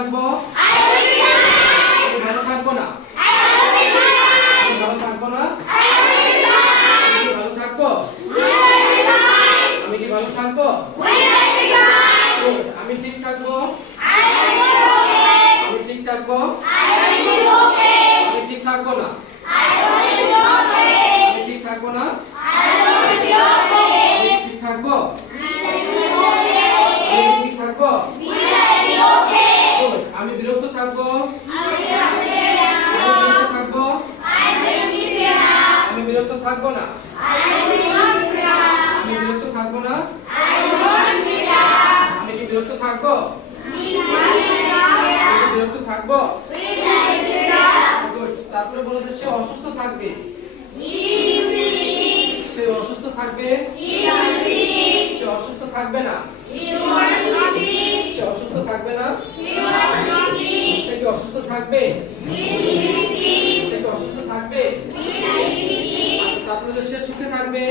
থাকব? ভালো থাকব না? ভালো থাকব না? ভালো আমি কি ভালো আমি থাকব? আমি থাকব? আমি ঠিক থাকব না আমি ঠিক থাকব না আমি ঠিক থাকব আমি ঠিক থাকব Good. আমি বিরক্ত থাকব? আমি বিরক্ত থাকব? আমি বিরক্ত থাকব না? আমি বিরক্ত থাকব না? আমি কি বিরক্ত থাকব? বিরক্ত থাকব? তারপরে বলে যে সে অসুস্থ থাকবে। সে অসুস্থ থাকবে? সে অসুস্থ থাকবে না? সে অসুস্থ থাকবে না? থাকবে? সে অসুস্থ থাকবে? তারপরে সে সুখে থাকবে?